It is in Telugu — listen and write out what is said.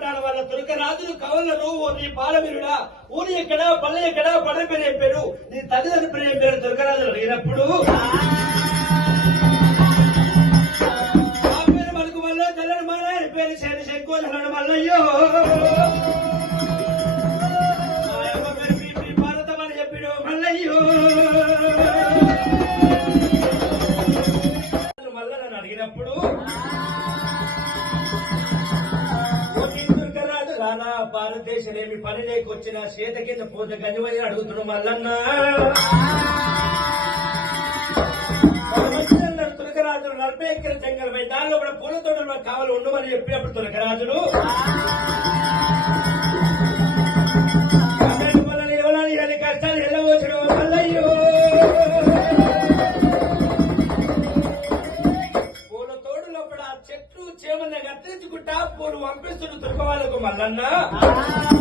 పట్టాల వల్ల తురక రాజులు కవలరు. ఓ నీ పాలవీరుడా ఊరి ఎక్కడ పల్లె ఎక్కడ పడ పేరు పేరు? నీ తల్లిదండ్రులు పేరు ఏం పేరు? అడిగినప్పుడు ఆ పేరు మనకు వల్ల తెల్లని మాల పేరు శని మల్లయ్యో. దుర్గరాజు భారతదేశం ఏమి పని లేకొచ్చిన చేత కింద పూజ గనివని అడుగుతున్నాడు మల్లన్న. పరమశివుడు తులకరాజులు నలభై ఎకర జంగలపై దానిలో కూడా పూల తోటలు కావాలి ఉండమని చెప్పినప్పుడు తులకరాజులు. కష్టాలు వెళ్ళవచ్చుడు మల్లయ్యో కూడా చేమల్ని కత్తిరించుకుంటా పోలు పంపిస్తున్న దుర్గవాళ్ళకు వాళ్ళకు